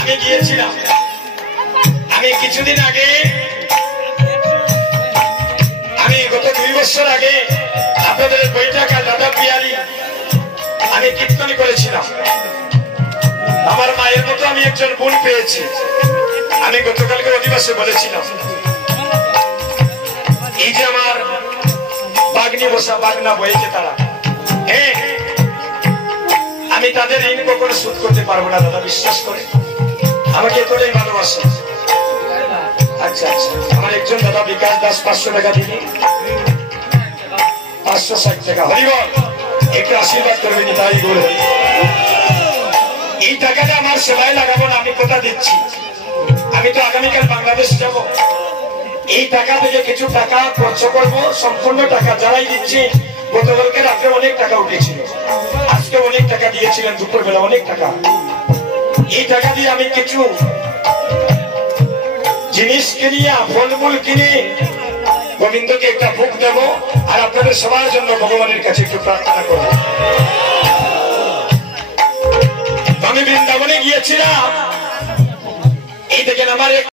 আমি গিয়েছিলাম, আমি কিছুদিন আগে, আমি গত 2 বছর আগে আপনাদের বৈঠকা দাদা পিয়ারি আমি কীর্তন করেছিলাম। আমার মায়ের মতো আমি একজন বোন পেয়েছি। আমি গতকালকে অধিবাসে বলেছিলাম, এই যে আমার বাগনি বসা বাগনা বইছে তারা, হ্যাঁ আমি তাদের ঋণ কখনো শোধ করতে পারবো না দাদা, বিশ্বাস করে আমাকে এতটাই ভালোবাসে। আচ্ছা আচ্ছা, আমার একজন দাদা বিকাশ দাস 500 টাকা দিলি, 560 টাকা, হরিবল একটু আশীর্বাদ করবেন, তাই বলে এই টাকাটা আমার সেবায় লাগাবো না, আমি কথা দিচ্ছি। আমি তো আগামীকাল বাংলাদেশ যাব, এই টাকা থেকে কিছু টাকা খরচ করবো, সম্পূর্ণ টাকা যারাই দিচ্ছি। গতকালকে রাত্রে অনেক টাকা উঠেছিল, আজকে অনেক টাকা দিয়েছিলেন দুপুর বেলা অনেক টাকা। এই টাকা দিয়ে আমি কিছু জিনিস কিনিয়া ফলমূল কিনে গোবিন্দকে একটা ভোগ দেব, আর আপনাদের সবার জন্য ভগবানের কাছে একটু প্রার্থনা করব। আমি বৃন্দাবনে গিয়েছিলাম, এই দেখেন আমার